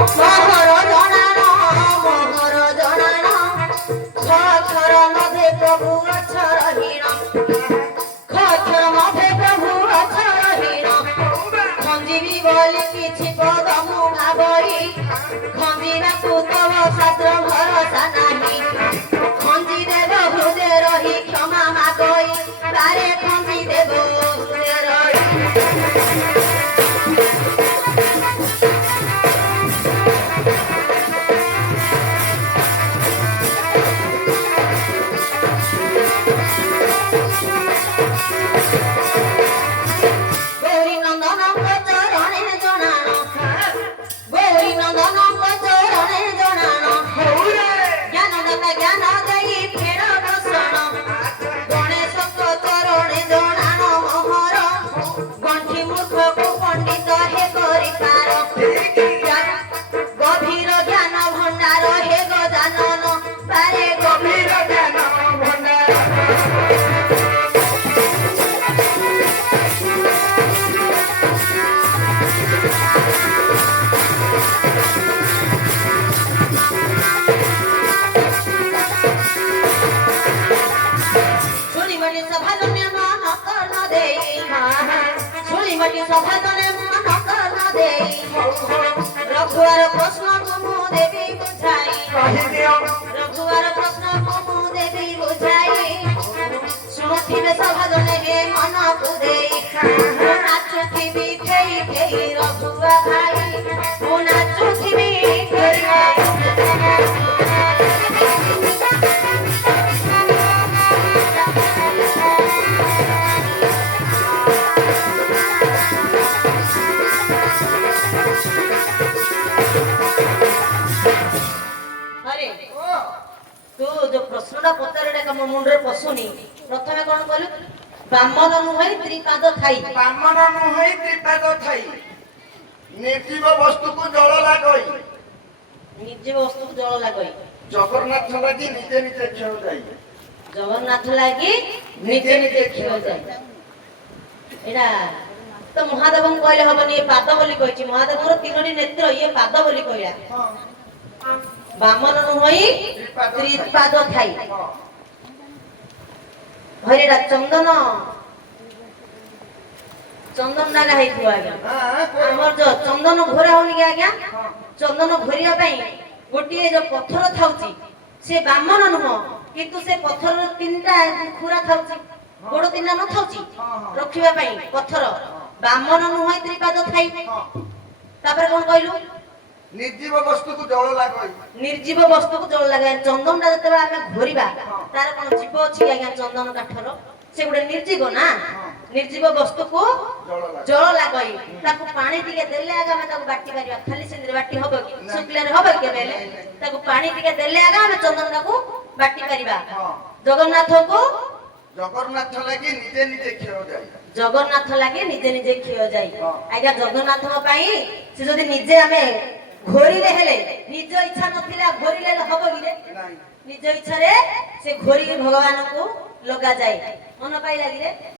মোহর জনানো মোহর জনানো খর মধ্যে প্রভু অক্ষরহীন খর মধ্যে প্রভু অক্ষরহীন খঞ্জিবি বলি কিছু পদ মু ভাবই খঞ্জিବାକୁ তব শাস্ତ୍ର ভরসা ନାହିଁ খঞ্জি দেব হৃদୟ ରହି କ୍ଷମା ମାଗଇ ତାରେ ଖଞ୍ଜି ଦେବ ହୃଦୟ ରହି ଗୌରୀ ନନ୍ଦନଙ୍କ ଚରଣେ ଜଣାଣ ଗୌରୀ ନନ୍ଦନଙ୍କ ଚରଣେ ଜଣାଣ ଜ୍ଞାନ ଦାତା ଜ୍ଞାନ ଦେଇ ଫେର ବସଣ ଗଣେଶଙ୍କ ଚରଣେ ଜଣାଣ ମୋହର ଗଣ୍ଠି ମୂର୍ଖକୁ ପଣ୍ଡିତ ହେ କରିପାର ଗଭୀର ଜ୍ଞାନ ଭଣ୍ଡାର ହେ ଗଜାନନ ପାରେ ଗଭୀର ଜ୍ଞାନ ଭଣ୍ଡାର শুনিবনি সভাজনে মন কর্ণ দেই শুনিবনি সভাজনে মন কর্ণ দেই রঘুয়ার প্রশ্ন মু দেবী বুঝাই রঘুয়ার প্রশ্ন মু দেবী বুঝাই শুনুথিবে সভাজনে হে মনকু দেই নাচুথিবি ফেই ফেই রঘুয়া ভাই মু নাচুথিবি ফেই ফেই अरे तू जो प्रश्नटा पचारे मो मुंडरे पशुनी प्रथमे कोन कहलु ब्राह्मण नुहै त्रिपाद थाई ब्राह्मण नुहै त्रिपाद थाई निर्जीव वस्तु को जल लागई निर्जीव वस्तु को जल लागई जगन्नाथ लागि निजे निजे खेल जाई जगन्नाथ लागि निजे निजे खेल जाई एडा तो महादेव कहले हबनी पाद बोली कहिछि महादेवर तीनोटी नेत्र ये पाद बोली कहया ब्राह्मण नुहै त्रिपाद थाई भैरेडा चंदन चंदन डागा हेतु आज्ञा हमर जो चंदन घोरा होनी के आज्ञा चंदन घोरिया पई गोटिए जो पत्थर थाउची से ब्राह्मण नुह किंतु से पत्थर तीनटा खुरा थाउची गोड़ तीनटा न थाउची रखिबा पई पत्थर ब्राह्मण नुहै त्रिपाद थाई तापर कोन कहलु निर्जीव वस्तु को जल लागई निर्जीव वस्तु को जल लगा चंदन टा जते आमे घोरिबा तार कोन जीव अछि आज्ञा चंदन काठर से गुडे निर्जीव ना निर्जीव वस्तु को जल लागई ताको पानी टिके देले आगा हम ताको बाटी परिबा खाली सिंदरे बाटी होबो कि सुकले रे होबो के बेले ताको पानी टिके देले आगा हम चंदन ताको बाटी परिबा जगन्नाथ को जगन्नाथ लागि निजे निजे खेल जाई जगन्नाथ लागि निजे निजे खेल जाई आज्ञा जगन्नाथ पई से जदी निजे आमे घोरिले हेले निज इच्छा नथिला घोरिले हबो कि रे निज इच्छा रे से घोरी भगवान को लगा जाए मन पाई लागि रे।